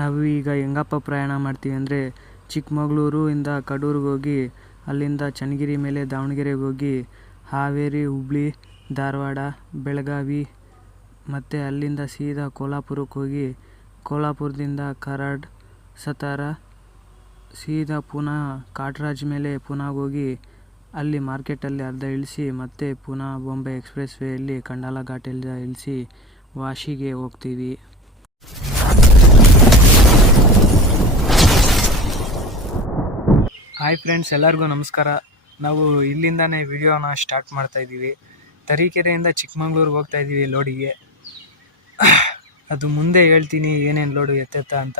ನಾವು ಈಗ ಹೆಂಗಪ್ಪ ಪ್ರಯಾಣ ಮಾಡ್ತೀವಿ ಅಂದರೆ ಚಿಕ್ಕಮಗಳೂರಿಂದ ಕಡೂರಿಗೆ ಹೋಗಿ ಅಲ್ಲಿಂದ ಚನ್ನಗಿರಿ ಮೇಲೆ ದಾವಣಗೆರೆಗೆ ಹೋಗಿ ಹಾವೇರಿ, ಹುಬ್ಳಿ, ಧಾರವಾಡ, ಬೆಳಗಾವಿ ಮತ್ತು ಅಲ್ಲಿಂದ ಸೀದಾ ಕೋಲ್ಹಾಪುರಕ್ಕೆ ಹೋಗಿ ಕೋಲ್ಹಾಪುರದಿಂದ ಕರಾಡ್, ಸತಾರ, ಸೀದಾ ಪುನಃ ಕಾಟ್ರಾಜ್ ಮೇಲೆ ಪುನಾಗೆ ಹೋಗಿ ಅಲ್ಲಿ ಮಾರ್ಕೆಟಲ್ಲಿ ಅರ್ಧ ಇಳಿಸಿ ಮತ್ತೆ ಪುನಃ ಬಾಂಬೆ ಎಕ್ಸ್ಪ್ರೆಸ್ ವೇಯಲ್ಲಿ ಖಂಡಾಲ ಘಾಟಲ್ಲಿ ಇಳಿಸಿ ವಾಶಿಗೆ ಹೋಗ್ತೀವಿ. ಹಾಯ್ ಫ್ರೆಂಡ್ಸ್, ಎಲ್ಲರಿಗೂ ನಮಸ್ಕಾರ. ನಾವು ಇಲ್ಲಿಂದಾನೇ ವಿಡಿಯೋನ ಸ್ಟಾರ್ಟ್ ಮಾಡ್ತಾಯಿದ್ದೀವಿ. ತರೀಕೆರೆಯಿಂದ ಚಿಕ್ಕಮಂಗ್ಳೂರಿಗೆ ಹೋಗ್ತಾಯಿದ್ದೀವಿ ಲೋಡಿಗೆ. ಅದು ಮುಂದೆ ಹೇಳ್ತೀನಿ ಏನೇನು ಲೋಡು ಎತ್ತೆತ್ತ ಅಂತ.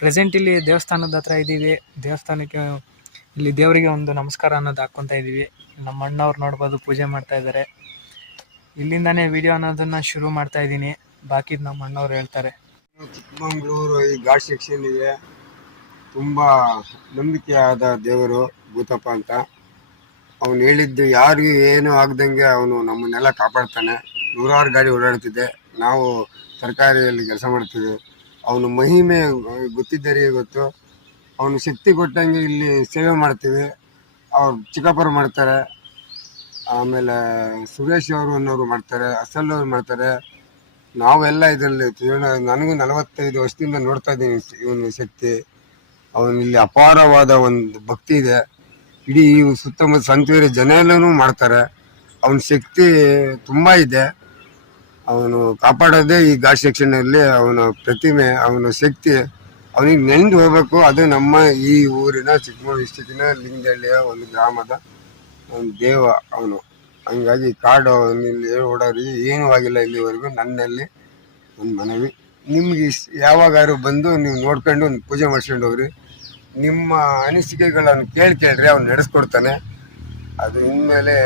ಪ್ರೆಸೆಂಟ್ ಇಲ್ಲಿ ದೇವಸ್ಥಾನದ ಹತ್ರ ಇದ್ದೀವಿ. ದೇವಸ್ಥಾನಕ್ಕೆ ಇಲ್ಲಿ ದೇವರಿಗೆ ಒಂದು ನಮಸ್ಕಾರ ಅನ್ನೋದು ಹಾಕ್ಕೊತಾ ಇದ್ದೀವಿ. ನಮ್ಮ ಅಣ್ಣವ್ರು ನೋಡ್ಬೋದು ಪೂಜೆ ಮಾಡ್ತಾಯಿದ್ದಾರೆ. ಇಲ್ಲಿಂದಾನೇ ವಿಡಿಯೋ ಅನ್ನೋದನ್ನು ಶುರು ಮಾಡ್ತಾಯಿದ್ದೀನಿ. ಬಾಕಿದು ನಮ್ಮ ಅಣ್ಣವ್ರು ಹೇಳ್ತಾರೆ. ಚಿಕ್ಕಮಂಗ್ಳೂರು ಈ ಘಾಟ್ ಸೆಕ್ಷನ್ಗೆ ತುಂಬ ನಂಬಿಕೆಯಾದ ದೇವರು ಭೂತಪ್ಪ ಅಂತ. ಅವನು ಹೇಳಿದ್ದು ಯಾರಿಗೂ ಏನು ಆಗ್ದಂಗೆ ಅವನು ನಮ್ಮನ್ನೆಲ್ಲ ಕಾಪಾಡ್ತಾನೆ. ನೂರಾರು ಗಾಡಿ ಓಡಾಡ್ತಿದ್ದೆ, ನಾವು ಸರ್ಕಾರಿಯಲ್ಲಿ ಕೆಲಸ ಮಾಡ್ತೀವಿ. ಅವನು ಮಹಿಮೆ ಗೊತ್ತಿದ್ದರಿಗೆ ಗೊತ್ತು. ಅವನು ಶಕ್ತಿ ಕೊಟ್ಟಂಗೆ ಇಲ್ಲಿ ಸೇವೆ ಮಾಡ್ತೀವಿ. ಅವ್ರು ಚಿಕ್ಕಪ್ಪರು ಮಾಡ್ತಾರೆ, ಆಮೇಲೆ ಸುರೇಶ್ ಅವರು ಅನ್ನೋರು ಮಾಡ್ತಾರೆ, ಅಸಲ್ ಅವ್ರು ಮಾಡ್ತಾರೆ. ನಾವೆಲ್ಲ ಇದರಲ್ಲಿ ನನಗೂ 45 ವರ್ಷದಿಂದ ನೋಡ್ತಾ ಇದ್ದೀನಿ ಇವನು ಶಕ್ತಿ. ಅವನಲ್ಲಿ ಅಪಾರವಾದ ಒಂದು ಭಕ್ತಿ ಇದೆ. ಇಡೀ ಸುತ್ತಮುತ್ತ ಸಂತೇರಿ ಜನ ಎಲ್ಲನೂ ಮಾಡ್ತಾರೆ. ಅವನ ಶಕ್ತಿ ತುಂಬ ಇದೆ. ಅವನು ಕಾಪಾಡೋದೇ ಈ ಘಾಟ್ ಸೆಕ್ಷನಲ್ಲಿ ಅವನ ಪ್ರತಿಮೆ, ಅವನ ಶಕ್ತಿ. ಅವನಿಗೆ ನೆನೆದು ಹೋಗ್ಬೇಕು. ಅದು ನಮ್ಮ ಈ ಊರಿನ ಚಿಕ್ಕಮಗಳೂರು ಡಿಸ್ಟಿಕ್ಕಿನ ಲಿಂಗದಹಳ್ಳಿಯ ಒಂದು ಗ್ರಾಮದ ಒಂದು ದೇವ ಅವನು. ಹಂಗಾಗಿ ಕಾಡು ಅವನಲ್ಲಿ ಓಡೋರಿಗೆ ಏನೂ ಆಗಿಲ್ಲ ಇಲ್ಲಿವರೆಗೂ. ನನ್ನಲ್ಲಿ ಒಂದು ಮನವಿ, ನಿಮ್ಗೆ ಯಾವಾಗಾದ್ರು ಬಂದು ನೀವು ನೋಡ್ಕೊಂಡು ಒಂದು ಪೂಜೆ ಮಾಡ್ಸ್ಕೊಂಡು ಹೋಗ್ರಿ. ನಿಮ್ಮ ಅನಿಸಿಕೆಗಳನ್ನು ಕೇಳ್ರಿ, ಅವ್ನು ನಡೆಸ್ಕೊಡ್ತಾನೆ. ಅದು ಇನ್ಮೇಲೆ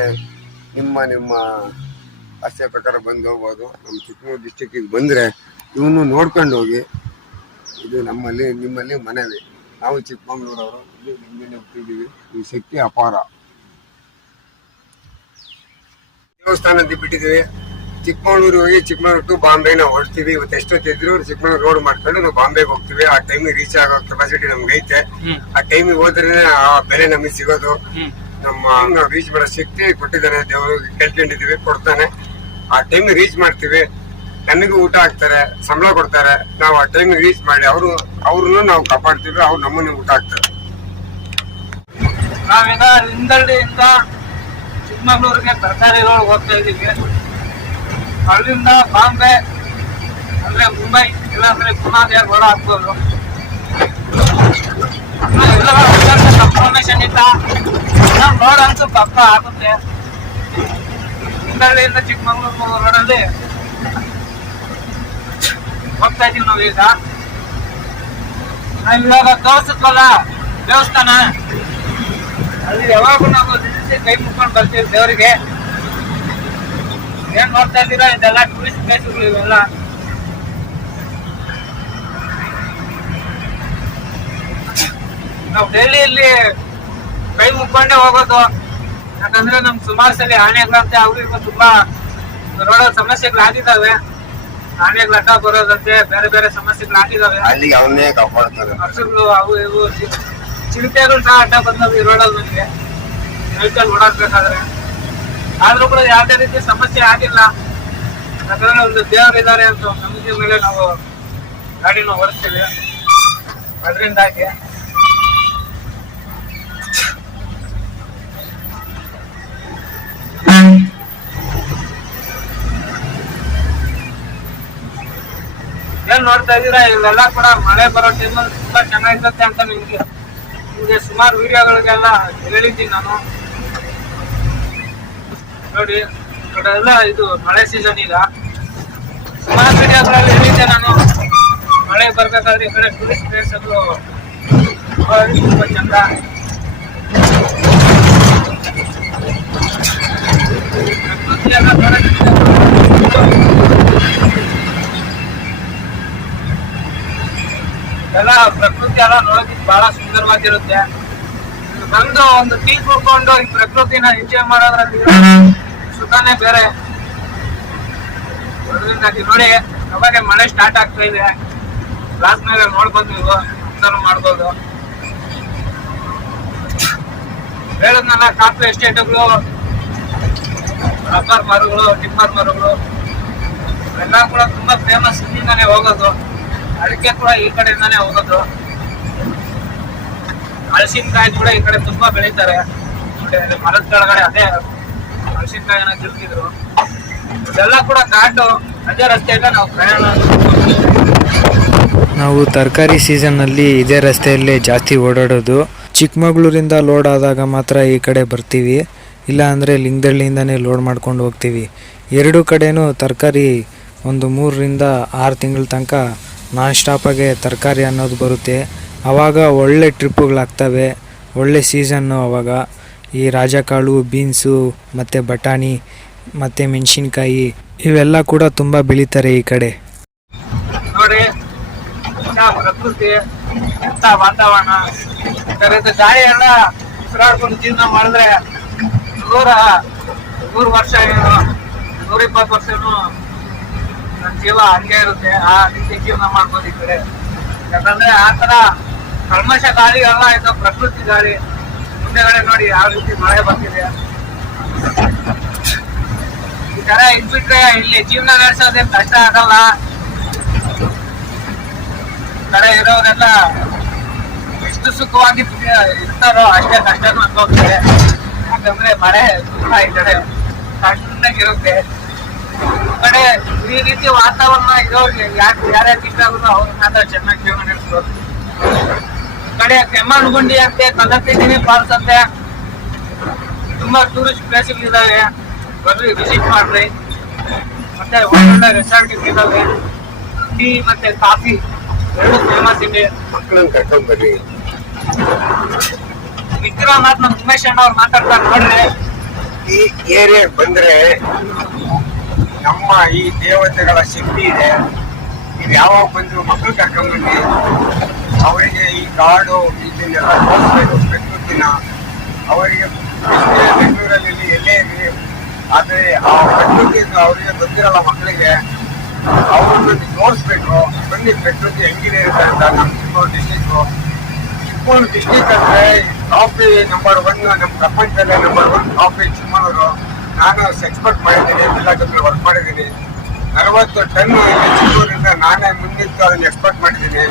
ನಿಮ್ಮ ಆಸೆ ಪ್ರಕಾರ ಬಂದು ಹೋಗ್ಬೋದು. ನಮ್ಮ ಚಿಕ್ಕಮಗಳೂರು ಡಿಸ್ಟಿಕ್ಕಿಗೆ ಬಂದರೆ ಇವನು ನೋಡ್ಕೊಂಡು ಹೋಗಿ. ಇದು ನಿಮ್ಮಲ್ಲಿ ಮನವಿ. ನಾವು ಚಿಕ್ಕಮಗಳೂರವರು, ಇಲ್ಲಿ ನಿಮ್ಮಲ್ಲಿ ಹೋಗ್ತಿದ್ದೀವಿ. ಈ ಶಕ್ತಿ ಅಪಾರ. ದೇವಸ್ಥಾನದ ಬಿಟ್ಟಿದ್ದೀವಿ. ಚಿಕ್ಕಮಗಳೂರಿಗೆ ಹೋಗಿ ಚಿಕ್ಕಮಗಳೂರು ಟು ಬಾಂಬೆ ನಾವು ಹೊರಡ್ತೀವಿ. ಇವತ್ತು ಎಷ್ಟೊತ್ತಿದ್ರು ಚಿಕ್ಕಮಗಳೂರು ರೋಡ್ ಮಾಡ್ಕೊಂಡು ನಾವು ಬಾಂಬೆಗೆ ಹೋಗ್ತೀವಿ. ಆ ಟೈಮಿಗೆ ರೀಚ್ ಆಗೋ ಕೆಪಾಸಿಟಿ ನಮ್ಗೆ ಐತೆ. ಆ ಟೈಮಿಗೆ ಹೋದ್ರೆ ಆ ಬೆಲೆ ನಮಗೆ ಸಿಗೋದು. ನಾವು ರೀಚ್ ಮಾಡೋ ಶಕ್ತಿ ಕೊಟ್ಟಿದ್ದಾನೆ ದೇವರು. ಕೇಳ್ಕೊಂಡಿದ್ದೀವಿ, ಕೊಡ್ತಾನೆ. ಆ ಟೈಮಿಗೆ ರೀಚ್ ಮಾಡ್ತೀವಿ. ನಮಗೂ ಊಟ ಹಾಕ್ತಾರೆ, ಸಂಬಳ ಕೊಡ್ತಾರೆ. ನಾವು ಆ ಟೈಮಿಗೆ ರೀಚ್ ಮಾಡಿ ಅವ್ರನ್ನು ನಾವು ಕಾಪಾಡ್ತೀವಿ, ಅವ್ರು ನಮ್ಮನ್ನು ಊಟ ಹಾಕ್ತಾರೆ. ನಾವೀಗ ಹಿಂದಳ್ಳಿಯಿಂದ ಚಿಕ್ಕಮಗಳೂರಿಗೆ ತರಕಾರಿ ರೋಡ್ ಹೋಗ್ತಾ ಇದ್ದೀವಿ. ಅಲ್ಲಿಂದ ಬಾಂಬೆ ಅಂದ್ರೆ ಮುಂಬೈ ಇಲ್ಲಾಂದ್ರೆ ಪುನಾಗೆ ರೋಡ್ ಹಾಕ್ಬೋದು. ಇನ್ಫಾರ್ಮೇಶನ್ ಇಲ್ಲ, ರೋಡ್ ಅಂತೂ ಪಕ್ಕ ಆಗುತ್ತೆ. ಹಿಂದಳ್ಳಿಯಿಂದ ಚಿಕ್ಕಮಗಳೂರು ರೋಡಲ್ಲಿ ಹೋಗ್ತಾ ಇದೀವಿ ನಾವೀಗ. ನಾವಿವಾಗ ತೋರ್ಸತ್ವಲ್ಲ ದೇವಸ್ಥಾನ, ಅಲ್ಲಿ ಯಾವಾಗೂ ನಾವು ನಿಲ್ಲಿಸಿ ಕೈ ಮುಕ್ಕೊಂಡು ಬರ್ತೀವಿ ದೇವರಿಗೆ. ಏನ್ ನೋಡ್ತಾ ಇದ್ದೀರಾ, ಇದೆಲ್ಲ ಟೂರಿಸ್ಟ್ ಪ್ಲೇಸ್ಗಳು ಇವೆಲ್ಲ. ನಾವು ಡೈಲಿ ಇಲ್ಲಿ ಕೈ ಮುಕ್ಕೊಂಡೇ ಹೋಗೋದು. ಯಾಕಂದ್ರೆ ನಮ್ಗೆ ಸುಮಾರು ಸಲ ಆನೆಗಳಂತೆ ಅವ್ರಿಗೂ ತುಂಬಾ ರೋಡಲ್ಲಿ ಸಮಸ್ಯೆಗಳಾಗಿದ್ದಾವೆ. ಆನೆಗಳ ಅಡ್ಡ ಬರೋದಂತೆ ಬೇರೆ ಬೇರೆ ಸಮಸ್ಯೆಗಳಾಗಿದ್ದಾವೆ. ಹಸುಗಳು ಅವು ಇವು ಚಿರತೆಗಳು ಸಹ ಅಡ್ಡ ಬಂದವು ಈ ರೋಡಲ್ಲಿ ನಮಗೆ ವೆಹಿಕಲ್ ಓಡಾಡ್ಬೇಕಾದ್ರೆ. ಆದ್ರೂ ಕೂಡ ಯಾವುದೇ ರೀತಿ ಸಮಸ್ಯೆ ಆಗಿಲ್ಲ. ಯಾಕಂದ್ರೆ ಒಂದು ದೇವರಿದ್ದಾರೆ ಅಂತ ನಂಬಿಕೆ ಮೇಲೆ ನಾವು ಗಾಡಿನ ಓಡಿಸ್ತೀವಿ. ಅದರಿಂದಾಗಿ ಏನ್ ನೋಡ್ತಾ ಇದ್ದೀರಾ, ಇವೆಲ್ಲ ಕೂಡ ಮಳೆ ಬರೋ ಟೈಮಲ್ಲಿ ತುಂಬಾ ಚೆನ್ನಾಗಿರುತ್ತೆ ಅಂತ ನಿಮ್ಗೆ ಸುಮಾರು ವಿಡಿಯೋಗಳಿಗೆಲ್ಲ ಹೇಳಿದ್ದೀನಿ ನಾನು. ನೋಡಿ, ಕಡೆ ಎಲ್ಲ ಇದು ಮಳೆ ಸೀಸನ್. ಈಗ ಸುಮಾರು ವಿಡಿಯೋಗಳಲ್ಲಿ ಹೇಳಿದ್ದೆ ನಾನು, ಮಳೆ ಬರ್ಬೇಕಾದ್ರೆ ಈ ಕಡೆ ಟೂರಿಸ್ಟ್ ಪ್ಲೇಸ್ ಅದು ತುಂಬಾ ಚಂದ. ಎಲ್ಲ ಪ್ರಕೃತಿ ಎಲ್ಲ ನೋಡೋದಕ್ಕೆ ಬಹಳ ಸುಂದರವಾಗಿರುತ್ತೆ. ಬಂದು ಒಂದು ಟೀ ಕುಡ್ಕೊಂಡು ಈ ಪ್ರಕೃತಿನ ಎಂಜಾಯ್ ಮಾಡೋದ್ರಲ್ಲಿ ಸುಖಾನೇ ಬೇರೆ. ಅದರಿಂದಾಗಿ ನೋಡಿ, ಅವಾಗ ಮಳೆ ಸ್ಟಾರ್ಟ್ ಆಗ್ತಾ ಇದೆ. ಗ್ಲಾಸ್ ಮೇಲೆ ನೋಡ್ಬೋದು, ನೀವು ಅಬ್ಸರ್ವ್ ಮಾಡ್ಬೋದು. ಹೇಳದ್ನಲ್ಲ, ಕಾಫಿ ಎಸ್ಟೇಟ್ಗಳು, ರಬ್ಬರ್ ಮರಗಳು, ಟಿಪ್ಪರ್ ಮರಗಳು ಎಲ್ಲ ಕೂಡ ತುಂಬಾ ಫೇಮಸ್. ಇಲ್ಲಿಂದಾನೆ ಹೋಗೋದು. ಅಡಿಕೆ ಕೂಡ ಈ ಕಡೆಯಿಂದಾನೆ ಹೋಗೋದು. ಹಲಸಿನಕಾಯಿ ಕೂಡ ಈ ಕಡೆ ತುಂಬಾ ಬೆಳೀತಾರೆ. ಮರದ ಕೆಳಗಡೆ ಅದೇ ಹಲಸಿನಕಾಯಿನ ತಿರುಗಿದ್ರು. ಇದೆಲ್ಲ ಕೂಡ ಘಾಟು. ಅದೇ ರಸ್ತೆಯಿಂದ ನಾವು ಪ್ರಯಾಣ. ನಾವು ತರಕಾರಿ ಸೀಸನ್ನಲ್ಲಿ ಇದೇ ರಸ್ತೆಯಲ್ಲೇ ಜಾಸ್ತಿ ಓಡಾಡೋದು. ಚಿಕ್ಕಮಗಳೂರಿಂದ ಲೋಡ್ ಆದಾಗ ಮಾತ್ರ ಈ ಕಡೆ ಬರ್ತೀವಿ, ಇಲ್ಲ ಅಂದರೆ ಲಿಂಗದಳ್ಳಿಯಿಂದನೇ ಲೋಡ್ ಮಾಡ್ಕೊಂಡು ಹೋಗ್ತೀವಿ. ಎರಡೂ ಕಡೆನೂ ತರಕಾರಿ ಒಂದು 3 ರಿಂದ 6 ತಿಂಗಳ ತನಕ ನಾನ್ ಸ್ಟಾಪಾಗೆ ತರಕಾರಿ ಅನ್ನೋದು ಬರುತ್ತೆ. ಆವಾಗ ಒಳ್ಳೆ ಟ್ರಿಪ್ಪುಗಳಾಗ್ತವೆ, ಒಳ್ಳೆ ಸೀಸನ್ನು. ಆವಾಗ ಈ ರಾಜಕಾಳು, ಬೀನ್ಸು ಮತ್ತು ಬಟಾಣಿ ಮತ್ತು ಮೆಣಸಿನ್ಕಾಯಿ ಇವೆಲ್ಲ ಕೂಡ ತುಂಬ ಬೆಳೀತಾರೆ ಈ ಕಡೆ. ನೋಡಿ, ಎಂತ ಪ್ರಕೃತಿ, ಎಂತ ವಾತಾವರಣ. ಗಾಳಿ ಎಲ್ಲ ಉಸಿರಾಡ್ಕೊಂಡು ಜೀವನ ಮಾಡಿದ್ರೆ 100 ವರ್ಷ ಏನು 120 ವರ್ಷನು ನನ್ನ ಜೀವ ಹಂಗೆ ಇರುತ್ತೆ. ಆ ರೀತಿ ಜೀವನ ಮಾಡ್ಬೋದು ಈ ಕಡೆ. ಯಾಕಂದ್ರೆ ಆ ತರ ಕಲ್ಮಶ ಗಾಳಿ ಎಲ್ಲ ಇದು ಪ್ರಕೃತಿ ಗಾಳಿ. ಮುಂದೆಗಡೆ ನೋಡಿ ಯಾವ ರೀತಿ ಮಳೆ ಬರ್ತಿದೆ. ಈ ತರ ಇದ್ಬಿಟ್ರೆ ಇಲ್ಲಿ ಜೀವನ ನಡೆಸೋದೇನ್ ಕಷ್ಟ ಆಗಲ್ಲ. ಕಡೆ ಇರೋರೆಲ್ಲ ಎಷ್ಟು ಸುಖವಾಗಿ ಇರ್ತಾರೋ ಅಷ್ಟೇ ಕಷ್ಟನೂ ಅನ್ಕೋಗ್ತಾರೆ. ಯಾಕಂದ್ರೆ ಮಳೆ ತುಂಬಾ ಈ ಕಡೆ ಕಣ್ಣಾಗಿರುತ್ತೆ. ಈ ಕಡೆ ಈ ರೀತಿ ವಾತಾವರಣ ಇರೋರಿಗೆ ಯಾರ್ಯಾರ ಇಷ್ಟಾದ್ರು ಅವ್ರ ಮಾತ್ರ ಚೆನ್ನಾಗಿ ಜೀವನ ನಡೆಸ್ಬೋದು. ಈ ಕಡೆ ಕೆಮ್ಮಣ್ಣಗುಂಡಿ ಅಂತೆ, ಕಲ್ಲತ್ತಿದ್ದೀನಿ ಫಾಲ್ಸ್ ಅಂತೆ, ತುಂಬಾ ಟೂರಿಸ್ಟ್ ಪ್ಲೇಸ್ಗಳಿದಾವೆ. ಬರ್ರಿ, ವಿಸಿಟ್ ಮಾಡ್ರಿ. ಮತ್ತೆ ಒಳ್ಳೊಳ್ಳೆ ರೆಸಾರ್ಟ್ ಇದಾವೆ. ಟೀ ಮತ್ತೆ ಕಾಫಿ ಎರಡು ಫೇಮಸ್ ಇಲ್ಲಿ. ಮಕ್ಕಳನ್ನ ಕರ್ಕೊಂಡ್ ಬರ್ರಿ. ಮಿತ್ರ ಮಾತ್ ನಮ್ ಉಮೇಶ್ ಅಣ್ಣ ಅವ್ರು ಮಾತಾಡ್ತಾರೆ ನೋಡ್ರಿ. ಈ ಏರಿಯಾ ಬಂದ್ರೆ ನಮ್ಮ ಈ ದೇವತೆಗಳ ಶಕ್ತಿ ಇದೆ. ನೀವು ಯಾವಾಗ ಬಂದ್ರು ಮಕ್ಕಳು ಕರ್ಕೊಂಡ್ಬನ್ನಿ. ಅವರಿಗೆ ಈ ಕಾಡು ಇದನ್ನೆಲ್ಲ ತೋರಿಸ್ಬೇಕು, ಪ್ರಕೃತಿನ. ಅವರಿಗೆ ಬೆಂಗಳೂರಲ್ಲಿ ಎಲ್ಲೇ ಇರಲಿ, ಆದ್ರೆ ಆ ಪ್ರಕೃತಿಯನ್ನು ಅವರಿಗೆ ಗೊತ್ತಿರಲ್ಲ ಮಕ್ಕಳಿಗೆ. ಅವ್ರನ್ನ ತೋರಿಸ್ಬೇಕು. ಬನ್ನಿ, ಪ್ರಕೃತಿ ಹೆಂಗಿದೆ ಇರುತ್ತೆ ಅಂತ. ನಮ್ಮ ಚಿಕ್ಕಮಗಳೂರು ಡಿಸ್ಟಿಕ್ ಅಂದ್ರೆ ಕಾಫಿ ನಂಬರ್ 1, ನಮ್ಮ ಪ್ರಪಂಚದಲ್ಲೇ ನಂಬರ್ 1 ಕಾಫಿ ಚಿಕ್ಕಮಗಳೂರು. ನಾನು ಎಕ್ಸ್ಪೋರ್ಟ್ ಮಾಡಿದ್ದೀನಿ, ಎಲ್ಲ ಜೊತೆ ವರ್ಕ್ ಮಾಡಿದ್ದೀನಿ. 40 ಟನ್ ಚಿಕ್ಕಮಗಳೂರಿಂದ ನಾನೇ ಮುಂದಿದ್ದು ಅದನ್ನ ಎಕ್ಸ್ಪೋರ್ಟ್ ಮಾಡಿದ್ದೀನಿ.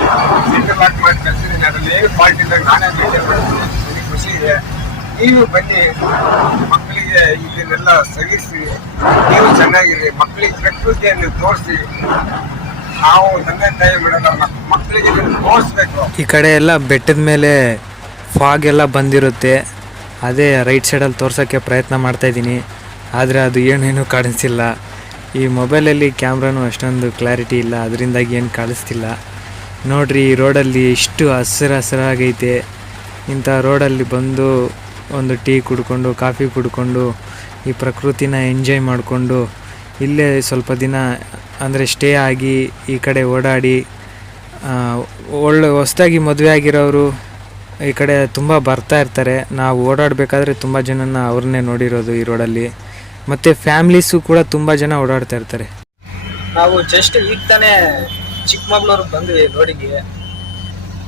ಸಿಂಗಲ್ ಲಾಟ್ ಮಾಡಿ ಕಳಿಸಿದ್ದೀನಿ. ಅದ್ರಲ್ಲಿ ಏನು ಫಾಲ್ಟ್ ಇಲ್ಲ, ನಾನೇ ಮೇಂಟೈನ್ ಮಾಡಿದ್ದೀನಿ. ನನಗೆ ಖುಷಿ ಇದೆ. ನೀವು ಬನ್ನಿ, ಮಕ್ಕಳಿಗೆ ಇದನ್ನೆಲ್ಲ ಸವಿಸಿ, ನೀವು ಚೆನ್ನಾಗಿರಿ. ಮಕ್ಕಳಿಗೆ ಪ್ರಕೃತಿಯನ್ನು ತೋರಿಸಿ. ನಾವು ತಂದೆ ತಾಯಿ ಬಿಡೋಲ್ಲ, ಮಕ್ಕಳಿಗೆ ತೋರಿಸ್ಬೇಕು. ಈ ಕಡೆ ಎಲ್ಲ ಬೆಟ್ಟದ ಮೇಲೆ ಫಾಗ್ ಎಲ್ಲ ಬಂದಿರುತ್ತೆ. ಅದೇ ರೈಟ್ ಸೈಡಲ್ಲಿ ತೋರ್ಸೋಕ್ಕೆ ಪ್ರಯತ್ನ ಮಾಡ್ತಾಯಿದ್ದೀನಿ, ಆದರೆ ಅದು ಏನೇನು ಕಾಣಿಸ್ತಿಲ್ಲ. ಈ ಮೊಬೈಲಲ್ಲಿ ಕ್ಯಾಮ್ರಾನು ಅಷ್ಟೊಂದು ಕ್ಲಾರಿಟಿ ಇಲ್ಲ, ಅದರಿಂದಾಗಿ ಏನು ಕಾಣಿಸ್ತಿಲ್ಲ. ನೋಡ್ರಿ, ಈ ರೋಡಲ್ಲಿ ಇಷ್ಟು ಹಸಿರಾಗೈತೆ. ಇಂಥ ರೋಡಲ್ಲಿ ಬಂದು ಒಂದು ಟೀ ಕುಡ್ಕೊಂಡು, ಕಾಫಿ ಕುಡ್ಕೊಂಡು, ಈ ಪ್ರಕೃತಿನ ಎಂಜಾಯ್ ಮಾಡಿಕೊಂಡು ಇಲ್ಲೇ ಸ್ವಲ್ಪ ದಿನ ಅಂದರೆ ಸ್ಟೇ ಆಗಿ ಈ ಕಡೆ ಓಡಾಡಿ, ಹೊಸ್ದಾಗಿ ಮದುವೆ ಆಗಿರೋರು ಈ ಕಡೆ ತುಂಬ ಬರ್ತಾ ಇರ್ತಾರೆ. ನಾವು ಓಡಾಡಬೇಕಾದ್ರೆ ತುಂಬ ಜನನ ಅವ್ರನ್ನೇ ನೋಡಿರೋದು ಈ ರೋಡಲ್ಲಿ. ಮತ್ತು ಫ್ಯಾಮ್ಲೀಸು ಕೂಡ ತುಂಬ ಜನ ಓಡಾಡ್ತಾ ಇರ್ತಾರೆ. ನಾವು ಜಸ್ಟ್ ಈಗ ತಾನೇ ಚಿಕ್ಕಮಗಳೂರು ಬಂದ್ವಿ ರೋಡಿಗೆ.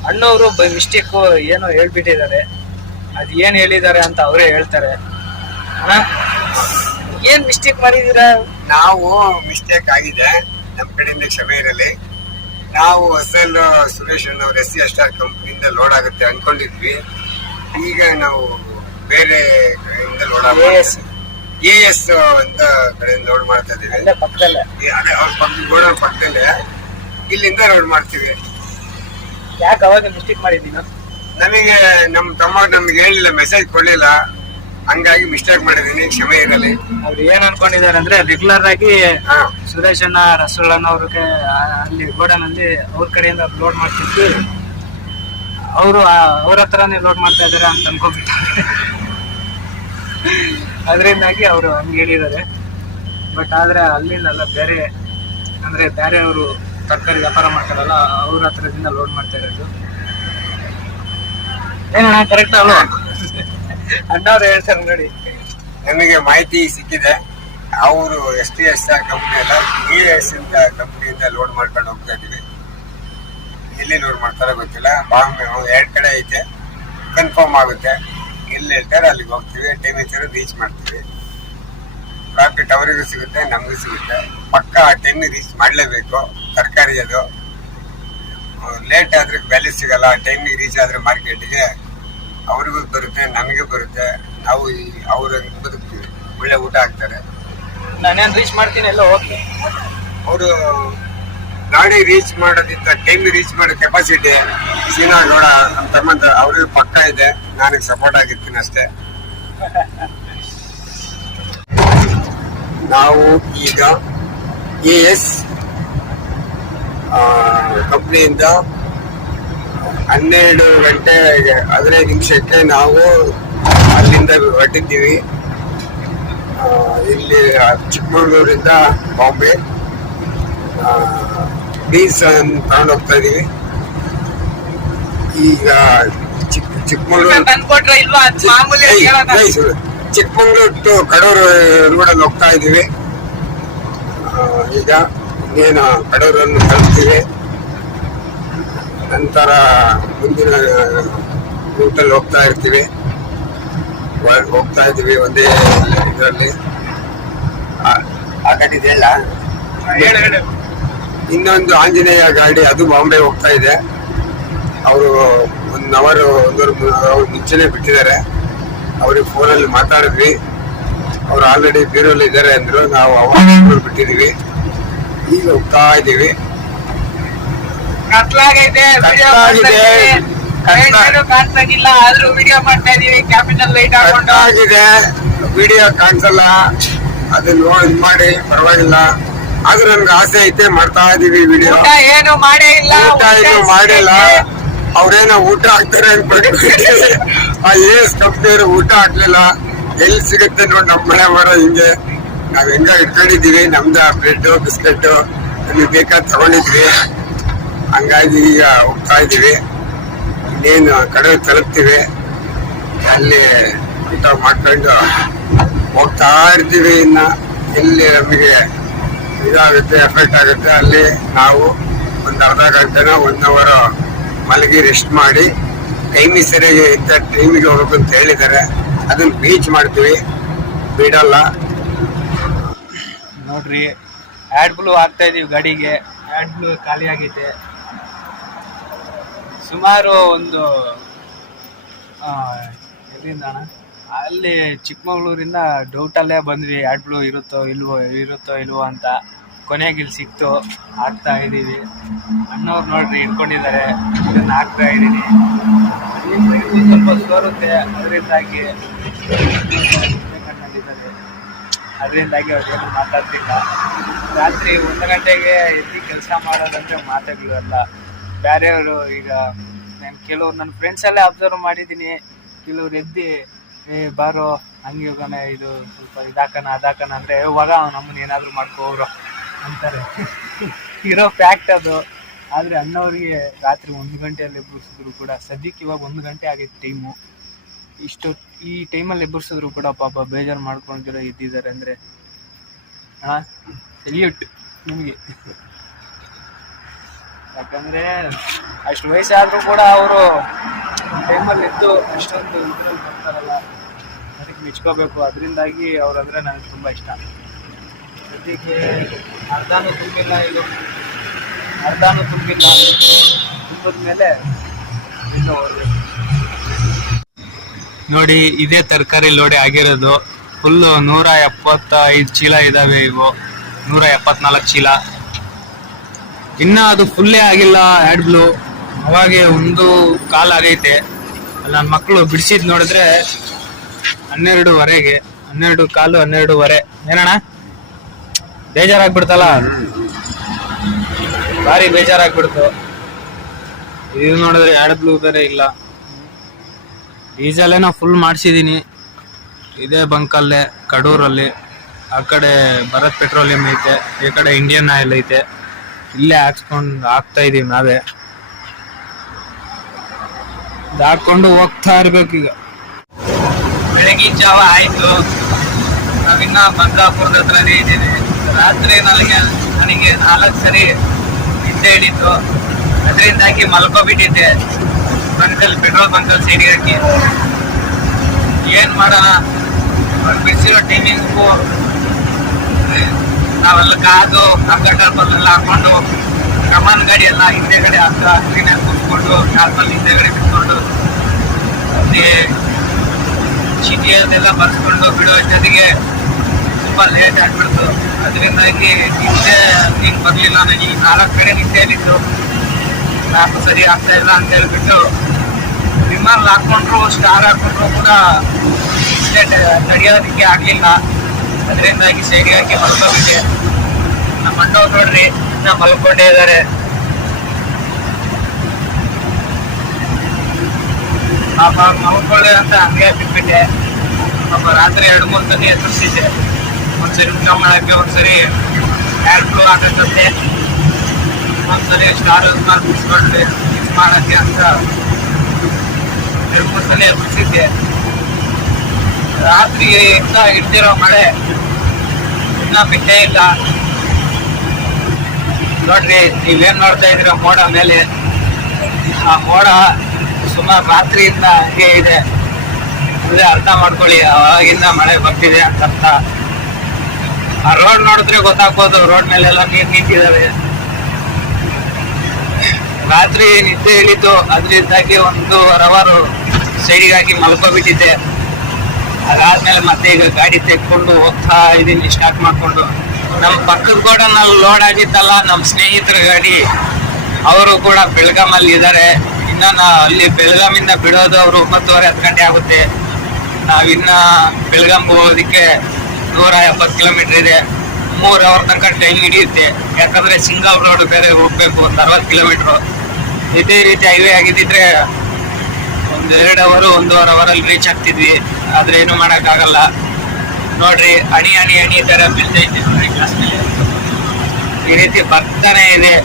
ಅಣ್ಣವರು ಬೈ ಮಿಸ್ಟೇಕು ಏನೋ ಹೇಳ್ಬಿಟ್ಟಿದ್ದಾರೆ. ಅದು ಏನು ಹೇಳಿದ್ದಾರೆ ಅಂತ ಅವರೇ ಹೇಳ್ತಾರೆ. ಏನ್ ಮಿಸ್ಟೇಕ್ ಮಾಡಿದೀರಾ? ನಾವು ಮಿಸ್ಟೇಕ್ ಆಗಿದೆ, ನಮ್ಮ ಕಡೆಯಿಂದ ಕ್ಷಮೆ ಇರಲಿ. ನಾವು SL ಸುರೇಶ್ ಅವ್ರ SC ಸ್ಟಾರ್ ಕಂಪ್ನಿಯಿಂದ ಲೋಡ್ ಆಗುತ್ತೆ ಅನ್ಕೊಂಡಿದ್ವಿ. ಈಗ ನಾವು ಬೇರೆ ಕಡೆಯಿಂದ ಲೋಡ್ AS ಅಂತ ಕಡೆಯಿಂದ ಲೋಡ್ ಮಾಡ್ತಾ ಇದೀವಿ. ಅವ್ರ ಪಕ್ಕದಲ್ಲೇ ಇಲ್ಲಿಂದ ಲೋಡ್ ಮಾಡ್ತೀವಿ. ಯಾಕೆ ಅವಾಗ ಮಿಸ್ಟೇಕ್ ಮಾಡಿದ್ದೀನ? ನಮಗೆ ನಮ್ಮ ತಮ್ಮ ನಮ್ಗೆ ಹೇಳಿಲ್ಲ, ಮೆಸೇಜ್ ಕೊಡ್ಲಿಲ್ಲ. ಹಂಗಾಗಿ ಮಿಸ್ಟೇಕ್ ಮಾಡಿದೀನಿ, ಕ್ಷಮೆ ಇರಲಿ. ಅವ್ರು ಏನ್ ಅನ್ಕೊಂಡಿದ್ದಾರೆ ಅಂದ್ರೆ, ರೆಗ್ಯುಲರ್ ಆಗಿ ಸುರೇಶ್ ಅಣ್ಣ, ರಸೂಲ್ ಅಣ್ಣ ಅವ್ರಿಗೆ ಅಲ್ಲಿ ಗೋಡನಲ್ಲಿ ಅವ್ರ ಕಡೆಯಿಂದ ಲೋಡ್ ಮಾಡ್ತಿದ್ವಿ. ಅವ್ರ ಹತ್ರನೇ ಲೋಡ್ ಮಾಡ್ತಾ ಇದಾರೆ ಅಂತ ಅನ್ಕೊಂಡ್ಬಿಟ್ಟಾರೆ. ಅದರಿಂದಾಗಿ ಅವರು ಹಂಗೆ ಹೇಳಿದ್ದಾರೆ. ಬಟ್ ಆದ್ರೆ ಅಲ್ಲಿಂದಲ್ಲ, ಬೇರೆ ಅಂದ್ರೆ ಬೇರೆ ಅವರು ತರಕಾರಿ ವ್ಯಾಪಾರ ಮಾಡ್ತಾರಲ್ಲ, ಅವ್ರ ಹತ್ರದಿಂದ ಲೋಡ್ ಮಾಡ್ತಾ ಇರೋದು. ಏನಣ್ಣ, ಕರೆಕ್ಟ್ ಅಲ್ವಾ? ಅಣ್ಣವ್ರು ಹೇಳ್ತಾರೆ ನೋಡಿ. ನಮಗೆ ಮಾಹಿತಿ ಸಿಕ್ಕಿದೆ, ಅವರು STS ಕಂಪ್ನಿ ಅಲ್ಲ, AS ಕಂಪ್ನಿಯಿಂದ ಲೋಡ್ ಮಾಡ್ಕೊಂಡು ಹೋಗ್ತಾ ಇದೀವಿ. ಎಲ್ಲಿ ಲೋಡ್ ಮಾಡ್ತಾರೋ ಗೊತ್ತಿಲ್ಲ. ಬಾಂಬೆ 2 ಕಡೆ ಐತೆ, ಕನ್ಫರ್ಮ್ ಆಗುತ್ತೆ. ಎಲ್ಲಿ ಹೇಳ್ತಾರೆ ಅಲ್ಲಿಗೆ ಹೋಗ್ತೀವಿ, ಟೈಮ್ ಇರ್ತಾರೆ ರೀಚ್ ಮಾಡ್ತೀವಿ. ಪ್ರಾಫಿಟ್ ಅವರಿಗೂ ಸಿಗುತ್ತೆ, ನಮಗೂ ಸಿಗುತ್ತೆ. ಪಕ್ಕ ಟೈಮಿಗೆ ರೀಚ್ ಮಾಡಲೇಬೇಕು. ತರಕಾರಿ ಅದು ಲೇಟ್ ಆದ್ರೆ ವ್ಯಾಲ್ಯೂ ಸಿಗಲ್ಲ. ಟೈಮಿಗೆ ರೀಚ್ ಆದ್ರೆ ಮಾರ್ಕೆಟ್ಗೆ ಅವ್ರಿಗೂ ಬರುತ್ತೆ, ನಮಗೂ ಬರುತ್ತೆ. ನಾವು ಅವ್ರ ಬದುಕ್ತೀವಿ, ಒಳ್ಳೆ ಊಟ ಹಾಕ್ತಾರೆ. ನಾನೇನು ರೀಚ್ ಮಾಡ್ತೀನಿ ಎಲ್ಲ ಓಕೆ. ಅವರು ಗಾಡಿ ರೀಚ್ ಮಾಡೋದಿತ್ತ ಟೈಮ್ ರೀಚ್ ಮಾಡೋ ಕೆಪಾಸಿಟಿ ಸೀನಾ ಗೌಡ ನಮ್ಮ ತಮ್ಮಂತ ಅವ್ರಿಗೆ ಪಕ್ಕ ಇದೆ. ನನಗೆ ಸಪೋರ್ಟ್ ಆಗಿರ್ತೀನಿ ಅಷ್ಟೇ. ನಾವು ಈಗ AS ಕಂಪ್ನಿಯಿಂದ 12 ಗಂಟೆ 15 ನಿಮಿಷಕ್ಕೆ ನಾವು ಅಲ್ಲಿಂದ ಹೊರಟಿದ್ದೀವಿ. ಇಲ್ಲಿ ಚಿಕ್ಕಮಗಳೂರಿಂದ ಬಾಂಬೆ ಬೀನ್ಸ್ ತಗೊಂಡು ಹೋಗ್ತಾ ಇದೀವಿ. ಈಗ ಚಿಕ್ಕಮಗಳೂರು ಚಿಕ್ಕಮಗಳೂರು ಟು ಕಡೂರು ರೋಡಲ್ಲಿ ಹೋಗ್ತಾ ಇದೀವಿ. ಈಗ ಇನ್ನೇನು ಕಡೂರನ್ನು ತಲುಪ್ತೀವಿ. ನಂತರ ಮುಂದಿನ ರೂಟಲ್ಲಿ ಹೋಗ್ತಾ ಇರ್ತೀವಿ. ಹೋಗ್ತಾ ಇದೀವಿ ಒಂದೇ ಇದರಲ್ಲಿ. ಆ ಗಾಡಿ ಇದೆಯಲ್ಲ, ಇನ್ನೊಂದು ಆಂಜನೇಯ ಗಾಡಿ, ಅದು ಬಾಂಬೆ ಹೋಗ್ತಾ ಇದೆ. ಅವರು 1 ಅವರ್ 1.5 ಅವರ್ ಮುಂಚೆನೆ ಬಿಟ್ಟಿದ್ದಾರೆ. ಅವ್ರಿಗೆ ಫೋನಲ್ಲಿ ಮಾತಾಡಿದ್ವಿ. ಅವ್ರು ಆಲ್ರೆಡಿ ಬೀರಲ್ಲಿ ಇದ್ದಾರೆ ಅಂದ್ರು. ನಾವು ಅವಾಗ ಬಿಟ್ಟಿದೀವಿ. ಈಗ ಹೋಗ್ತಾ ಇದೀವಿ. ಕತ್ಲಾಗಿದೆ, ಕಾಣಿಸ್ತಾಗಿಲ್ಲ ಆದ್ರೂ ವಿಡಿಯೋ ಮಾಡ್ತಾ ಇದೀವಿ. ಕ್ಯಾಪಿಟಲ್ ಲೈಟ್ ಹಾಕೊಂಡು ಆಗಿದೆ, ವಿಡಿಯೋ ಕಾಣಿಸಲ್ಲ. ಅದನ್ನ ಇದು ಮಾಡಿ ಪರವಾಗಿಲ್ಲ. ಆದ್ರೂ ನನ್ಗೆ ಆಸೆ ಐತೆ, ಮಾಡ್ತಾ ಇದೀವಿ ವಿಡಿಯೋ. ಏನು ಮಾಡೇ ಇಲ್ಲ, ಊಟ ಏನು ಮಾಡಿಲ್ಲ. ಅವ್ರೇನೋ ಊಟ ಹಾಕ್ತಾರೆ ಅನ್ಕೊಂಡಿದ್ದೀವಿ. ಆ AS ಕಂಪ್ನಿಯವರು ಊಟ ಹಾಕ್ಲಿಲ್ಲ. ಎಲ್ಲಿ ಸಿಗುತ್ತೆ ನೋಡಿ ನಮ್ಮ ಮನೆ ಬರ. ಹಿಂಗೆ ನಾವ್ ಹೆಂಗ ಇಟ್ಕೊಂಡಿದೀವಿ. ನಮ್ದ ಬ್ರೆಡ್ ಬಿಸ್ಕೆಟ್ ನಮಗೆ ಬೇಕಾದ್ ತಗೊಂಡಿದ್ವಿ. ಹಂಗಾಗಿ ಈಗ ಹೋಗ್ತಾ ಇದೀವಿ. ಇನ್ನೇನು ಕಡೆ ತಲುಪ್ತೀವಿ. ಅಲ್ಲಿ ಊಟ ಮಾಡ್ಕೊಂಡು ಹೋಗ್ತಾ ಇರ್ತೀವಿ. ಇನ್ನ ಎಲ್ಲಿ ನಮಗೆ ಇದಾಗುತ್ತೆ, ಎಫೆಕ್ಟ್ ಆಗುತ್ತೆ, ಅಲ್ಲಿ ನಾವು ಒಂದು ಅರ್ಧ ಗಂಟೆನ 1 ಅವರ್ ಮಲಗಿ ರೆಸ್ಟ್ ಮಾಡಿ ಟೈಮಿಗೆ ಸರಿಯಾಗಿ ಇಂಥ ಟೈಮಿಗೆ ಹೋಗ್ಬೇಕು ಅಂತ ಹೇಳಿದ್ದಾರೆ. ಅದನ್ನ ರೀಚ್ ಮಾಡ್ತೀವಿ, ಬಿಡಲ್ಲ. ನೋಡ್ರಿ, ಆಡ್ ಬ್ಲೂ ಹಾಕ್ತಾ ಇದೀವಿ ಗಾಡಿಗೆ. ಆಡ್ ಬ್ಲೂ ಖಾಲಿ ಆಗೈತೆ. ಸುಮಾರು ಒಂದು ಎಲ್ಲಿಂದ ಅಲ್ಲಿ ಚಿಕ್ಕಮಗಳೂರಿಂದ ಡೌಟಲ್ಲೇ ಬಂದ್ವಿ. ಆಡ್ ಬ್ಲೂ ಇರುತ್ತೋ ಇಲ್ವೋ ಅಂತ. ಕೊನೆಗೆ ಇಲ್ಲಿ ಸಿಕ್ತು, ಹಾಕ್ತಾ ಇದ್ದೀವಿ. ಅಣ್ಣವ್ರು ನೋಡ್ರಿ ಇಟ್ಕೊಂಡಿದ್ದಾರೆ, ಇದನ್ನು ಹಾಕ್ತಾ ಇದ್ದೀನಿ. ಸ್ವಲ್ಪ ಸೋರುತ್ತೆ, ಅದರಿಂದಾಗಿ ಅದರಿಂದಾಗಿ ಅವ್ರೇನು ಮಾತಾಡ್ತಿಲ್ಲ. ರಾತ್ರಿ 1 ಗಂಟೆಗೆ ಎದ್ದು ಕೆಲಸ ಮಾಡೋದಂದ್ರೆ ಮಾತಾಡಲು ಅಲ್ಲ. ಬೇರೆಯವರು ಈಗ ನಾನು ಕೆಲವ್ರು ನನ್ನ ಫ್ರೆಂಡ್ಸಲ್ಲೇ ಅಬ್ಸರ್ವ್ ಮಾಡಿದ್ದೀನಿ. ಕೆಲವ್ರು ಎದ್ದು ಬಾರೋ ಹಂಗೆ ಹೋಗೋಣ, ಇದು ಸ್ವಲ್ಪ ಅದಾಕನ ಅಂದರೆ ಇವಾಗ ನಮ್ಮನ್ನ ಏನಾದರೂ ಮಾಡ್ಕೋರು ಅಂತಾರೆ. ಇರೋ ಫ್ಯಾಕ್ಟ್ ಅದು. ಆದರೆ ಅಣ್ಣವ್ರಿಗೆ ರಾತ್ರಿ 1 ಗಂಟೆಯಲ್ಲಿ ಎಬ್ಬರಿಸಿದ್ರು ಕೂಡ, ಸದ್ಯಕ್ಕೆ ಇವಾಗ 1 ಗಂಟೆ ಆಗೈತೆ ಟೈಮು. ಈ ಟೈಮಲ್ಲಿ ಎಬ್ಬರಿಸಿದ್ರು ಕೂಡ ಪಾಪ ಬೇಜಾರು ಮಾಡ್ಕೊಂಡಿರೋ ಇದ್ದಿದ್ದಾರೆ. ಅಂದರೆ ಸೆಲ್ಯೂಟ್ ನಿಮಗೆ. ಯಾಕಂದರೆ ಅಷ್ಟು ವಯಸ್ಸಾದರೂ ಕೂಡ ಅವರು ಟೈಮಲ್ಲಿ ಎದ್ದು ಅಷ್ಟೊಂದು ಇದ್ರಲ್ಲಿ ಬರ್ತಾರಲ್ಲ, ಅದಕ್ಕೆ ಮೆಚ್ಕೋಬೇಕು. ಅದರಿಂದಾಗಿ ಅವ್ರಂದರೆ ನನಗೆ ತುಂಬ ಇಷ್ಟ. ಸದ್ಯಕ್ಕೆ ಅರ್ಧನೂ ತುಂಬಿಲ್ಲ, ತುಂಬಿದ ಮೇಲೆ ಇನ್ನೂ ನೋಡಿ. ಇದೇ ತರಕಾರಿ ಲೋಡೆ ಆಗಿರೋದು. ಫುಲ್ಲು 175 ಚೀಲ ಇದಾವೆ. ಇವು 174 ಚೀಲ. ಇನ್ನ ಅದು ಫುಲ್ಲೇ ಆಗಿಲ್ಲ ಆಡ್ ಬ್ಲೂ. ಅವಾಗೆ 1:15 ಆಗೈತೆ. ನನ್ನ ಮಕ್ಕಳು ಬಿಡಿಸಿದ್ ನೋಡಿದ್ರೆ 12:15ಗೆ, 12:15, 12:15. ಏನಣ್ಣ ಬೇಜಾರಾಗ್ಬಿಡ್ತಲ್ಲ, ಭಾರಿ ಬೇಜಾರಾಗ್ಬಿಡ್ತು. ಇದು ನೋಡಿದ್ರೆ ಆಡ್ ಬ್ಲೂ ಬೇರೆ ಇಲ್ಲ. ಡೀಸೆಲ್ ಏನೋ ಫುಲ್ ಮಾಡಿಸಿದೀನಿ ಇದೇ ಬಂಕಲ್ಲೇ, ಕಡೂರಲ್ಲಿ. ಆ ಕಡೆ ಭರತ್ ಪೆಟ್ರೋಲಿಯಂ ಐತೆ, ಈ ಕಡೆ ಇಂಡಿಯನ್ ಆಯಿಲ್ ಐತೆ. ಇಲ್ಲೇ ಹಾಕ್ತಾ ಇದೀವಿ ನಾವೇ. ಹಾಕೊಂಡು ಹೋಗ್ತಾ ಇರ್ಬೇಕೀಗ. ಬೆಳಗಿನ ಜಾವ ಆಯ್ತು, ನಾವಿನ್ನ ಬಂಗಾಪುರದ ಹತ್ರನೇ ಇದ್ದೀವಿ. ರಾತ್ರಿ ನನಗೆ 4 ಸರಿ ನಿದ್ದೆ ಹಿಡಿತು. ಅದರಿಂದಾಗಿ ಮಲ್ಕೋಬಿಟ್ಟಿದ್ದೆ ಬಂಕಲ್ಲಿ, ಪೆಟ್ರೋಲ್ ಬಂಕಲ್ಲಿ ಸೈಡ್ ಹಾಕಿ. ಏನ್ ಮಾಡೋಣ, ಅವ್ರು ಬಿಡಿಸಿರೋ ಟೈಮಿಂಗು ನಾವೆಲ್ಲ ಕಾದು ಕಂಫರ್ಟಬಲ್ ಹಾಕೊಂಡು ಕಮಾನ್ ಗಾಡಿ ಎಲ್ಲ ಹಿಂದೆಗಡೆ ಸ್ಕ್ರೀನಲ್ಲಿ ಕೂತ್ಕೊಂಡು ನಾರ್ಮಲ್ ಹಿಂದೆಗಡೆ ಬಿಟ್ಕೊಂಡು ಅದೇ ಚೀಟಿಯಲ್ಲೆಲ್ಲ ಬರ್ಸ್ಕೊಂಡು ಬಿಡೋ ಜೊತೆಗೆ ತುಂಬಾ ಲೇಟ್ ಆಗ್ಬಿಡ್ತು. ಅದರಿಂದಾಗಿ ನಿದ್ದೆ ನೀನು ಬರ್ಲಿಲ್ಲ. ನನಗೆ 4 ಕಡೆ ನಿದ್ದೆ ಇತ್ತು, ಯಾಕೋ ಸರಿ ಆಗ್ತಾ ಇಲ್ಲ ಅಂತ ಹೇಳ್ಬಿಟ್ಟು ವಿಮಾನ ಹಾಕೊಂಡ್ರು ಸ್ಟಾರ್ ಹಾಕೊಂಡ್ರು ಕೂಡ ತಡೆಯೋದಕ್ಕೆ ಆಗ್ಲಿಲ್ಲ. ಅದರಿಂದಾಗಿ ಸೈಡಿಗೆ ಹಾಕಿ ಮಲ್ಕೊಂಡ್ಬಿಟ್ಟೆ. ನಮ್ಮ ಅಣ್ಣವ್ರು ನೋಡ್ರಿ ನಾ ಮಲ್ಕೊಂಡೇ ಇದ್ದಾರೆ. ಪಾಪ ಮಲ್ಕೊಳ್ಳಿ ಅಂತ ಹಂಗೆ ಬಿಟ್ಬಿಟ್ಟೆ. ಪಾಪ ರಾತ್ರಿ 2-3 ಸಲ ಎದುರಿಸಿದ್ದೆ. ಒಂದ್ಸರಿ ಊಟ ಮಾಡಕ್ಕೆ, ಒಂದ್ಸರಿ ಏರ್ ಫ್ಲೋ ಆಗತ್ತಂತೆ, ಒಂದ್ಸರಿ ಸ್ಟಾರ್ ಬಿಡಿಸ್ಕೊಂಡ್ರೆ ಮಿಕ್ಸ್ ಮಾಡಕ್ಕೆ ಅಂತ 2-3 ಸಲ ಎದುರಿಸಿದ್ದೆ. ರಾತ್ರಿ ಇಂದ ಹಿಡ್ದಿರೋ ಮಳೆ ಇನ್ನ ಬಿಟ್ಟೇ ಇಲ್ಲ. ನೋಡ್ರಿ, ನೀವೇನ್ ನೋಡ್ತಾ ಇದ್ದೀರ ಮೋಡ ಮೇಲೆ, ಆ ಮೋಡ ಸುಮಾರು ರಾತ್ರಿಯಿಂದ ಹಂಗೆ ಇದೆ. ಅದೇ ಅರ್ಥ ಮಾಡ್ಕೊಳ್ಳಿ, ಅವಾಗಿಂದ ಮಳೆ ಬರ್ತಿದೆ ಅಂತ ಅರ್ಥ. ಆ ರೋಡ್ ನೋಡಿದ್ರೆ ಗೊತ್ತಾಗ್ಬೋದು, ರೋಡ್ ಮೇಲೆಲ್ಲ ನೀರ್ ನಿಂತಿದ್ದಾವೆ. ರಾತ್ರಿ ನಿದ್ದೆ ಹಿಡಿತು, ಅದರಿಂದಾಗಿ 1.5 ಅವರ್ ಸೈಡಿಗೆ ಹಾಕಿ ಮಲ್ಕೋಬಿಟ್ಟಿದ್ದೆ. ಅದಾದ್ಮೇಲೆ ಮತ್ತೆ ಈಗ ಗಾಡಿ ತೆಗೆದುಕೊಂಡು ಹೋಗ್ತಾ ಇದೀನಿ ಸ್ಟಾರ್ಟ್ ಮಾಡ್ಕೊಂಡು. ನಮ್ಮ ಪಕ್ಕದ ಗೋಡನಲ್ಲಿ ಲೋಡ್ ಆಗಿತ್ತಲ್ಲ ನಮ್ಮ ಸ್ನೇಹಿತರ ಗಾಡಿ, ಅವರು ಕೂಡ ಬೆಳಗಾಮಲ್ಲಿ ಇದ್ದಾರೆ. ಇನ್ನ ಅಲ್ಲಿ ಬೆಳಗಾಮಿಂದ ಬಿಡೋದು ಅವರು 9:30-10 ಗಂಟೆ ಆಗುತ್ತೆ. ನಾವಿನ್ನ ಬೆಳಗಾಂಗೆ ಹೋಗೋದಕ್ಕೆ 170 ಕಿಲೋಮೀಟರ್ ಇದೆ. 3 ಅವರ್ ತನಕ ಟೈಮ್ ಹಿಡಿಯುತ್ತೆ. ಯಾಕಂದ್ರೆ ಸಿಂಗಲ್ ರೋಡ್ ಬೇರೆ ಹೋಗ್ಬೇಕು, 40 ಕಿಲೋಮೀಟರ್. ಇದೇ ರೀತಿ ಹೈವೇ ಆಗಿದ್ದಿದ್ರೆ 1-2 ಅವರ್ 1.5 ಅವರಲ್ಲಿ ರೀಚ್ ಆಗ್ತಿದ್ವಿ. ಆದ್ರೆ ಏನು ಮಾಡಕ್ಕಾಗಲ್ಲ. ನೋಡ್ರಿ, ಅಣಿ ತರ ಬೀಳ್ತೈತೆ ನೋಡ್ರಿ ಗ್ಲಾಸ್ ಮೇಲೆ. ಈ ರೀತಿ ಬರ್ತಾನೆ ಇದೆ.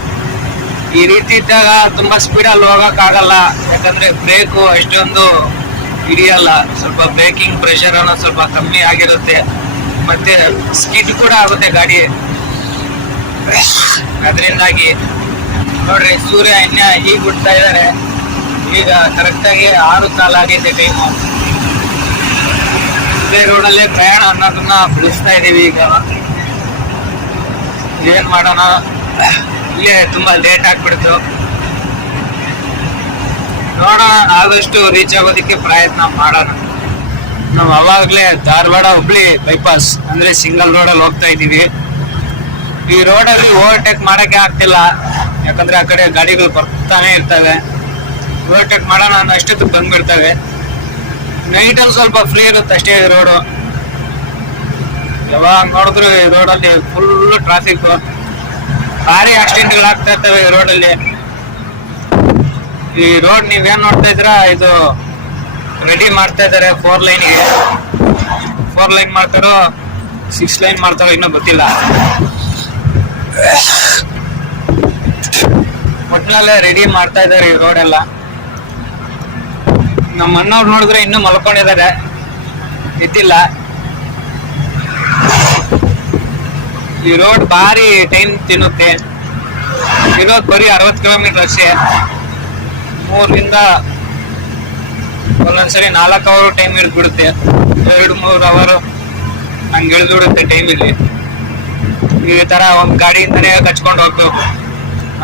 ಈ ರೀತಿ ಇದ್ದಾಗ ತುಂಬಾ ಸ್ಪೀಡಲ್ಲಿ ಹೋಗಕ್ ಆಗಲ್ಲ, ಯಾಕಂದ್ರೆ ಬ್ರೇಕು ಅಷ್ಟೊಂದು ಹಿಡಿಯಲ್ಲ. ಸ್ವಲ್ಪ ಬ್ರೇಕಿಂಗ್ ಪ್ರೆಷರ್ ಅನ್ನೋ ಸ್ವಲ್ಪ ಕಮ್ಮಿ ಆಗಿರುತ್ತೆ, ಮತ್ತೆ ಸ್ಕಿಡ್ ಕೂಡ ಆಗುತ್ತೆ ಗಾಡಿ. ಅದರಿಂದಾಗಿ ನೋಡ್ರಿ, ಸೂರ್ಯ ಇನ್ನ ಈಗ ಬಿಡ್ತಾ ಇದ್ದಾರೆ. ಈಗ ಕರೆಕ್ಟಾಗಿ 6 ಕಾಲ ಆಗಿದೆ ಟೈಮು. ಇದೇ ರೋಡಲ್ಲೇ ಪ್ರಯಾಣ ಅನ್ನೋದನ್ನ ಬಿಡಿಸ್ತಾ ಇದೀವಿ. ಈಗ ಏನ್ ಮಾಡೋಣ, ಇಲ್ಲೇ ತುಂಬಾ ಲೇಟ್ ಆಗ್ಬಿಡ್ತು. ನೋಡೋಣ, ಆದಷ್ಟು ರೀಚ್ ಆಗೋದಕ್ಕೆ ಪ್ರಯತ್ನ ಮಾಡೋಣ. ನಾವು ಅವಾಗ್ಲೇ ಧಾರವಾಡ ಹುಬ್ಳಿ ಬೈಪಾಸ್ ಅಂದ್ರೆ ಸಿಂಗಲ್ ರೋಡಲ್ಲಿ ಹೋಗ್ತಾ ಇದೀವಿ. ಈ ರೋಡಲ್ಲಿ ಓವರ್ಟೇಕ್ ಮಾಡಕ್ಕೆ ಆಗ್ತಿಲ್ಲ, ಯಾಕಂದ್ರೆ ಆ ಕಡೆ ಗಾಡಿಗಳು ಬರ್ತಾನೆ ಇರ್ತವೆ. ಓವರ್ಟೇಕ್ ಮಾಡೋಣ ಅನ್ನೋ ಅಷ್ಟೊತ್ತಿಗೆ ಬಂದ್ಬಿಡ್ತವೆ. ನೈಟ್ ಅಲ್ಲಿ ಸ್ವಲ್ಪ ಫ್ರೀ ಇರುತ್ತೆ ಅಷ್ಟೇ ರೋಡು. ಯಾವಾಗ ನೋಡಿದ್ರು ಈ ರೋಡಲ್ಲಿ ಫುಲ್ ಟ್ರಾಫಿಕ್, ಭಾರಿ ಆಕ್ಸಿಡೆಂಟ್ಗಳು ಆಗ್ತಾ ಇರ್ತವೆ ಈ ರೋಡಲ್ಲಿ. ಈ ರೋಡ್ ನೀವೇನ್ ನೋಡ್ತಾ ಇದ್ರ, ಇದು ರೆಡಿ ಮಾಡ್ತಾ ಇದಾರೆ 4 ಲೈನ್ಗೆ. 4 ಲೈನ್ ಮಾಡ್ತಾರೋ 6 ಲೈನ್ ಮಾಡ್ತಾರೋ ಇನ್ನೂ ಗೊತ್ತಿಲ್ಲ. ಒಟ್ನಲ್ಲೇ ರೆಡಿ ಮಾಡ್ತಾ ಇದಾರೆ ಈ ರೋಡ್ ಎಲ್ಲ. ನಮ್ಮ ಅಣ್ಣವ್ರು ನೋಡಿದ್ರೆ ಇನ್ನೂ ಮಲ್ಕೊಂಡಿದ್ದಾರೆ, ಎದ್ದಿಲ್ಲ. ಈ ರೋಡ್ ಭಾರಿ ಟೈಮ್ ತಿನ್ನುತ್ತೆ. ಇರೋದು ಬರೀ 60 ಕಿಲೋಮೀಟರ್ ಅಷ್ಟೇ. 3ರಿಂದ ಒಂದೊಂದ್ಸರಿ 4 ಅವರ್ ಟೈಮ್ ಇಳಿದ್ಬಿಡುತ್ತೆ. 2-3 ಅವರ್ ಹಂಗೆ ಇಳಿದ್ಬಿಡುತ್ತೆ ಟೈಮ್ ಇಲ್ಲಿ. ಈ ತರ ಒಂದ್ ಗಾಡಿಯಿಂದನೇ ಕಚ್ಕೊಂಡು ಹೋಗ್ಬೇಕು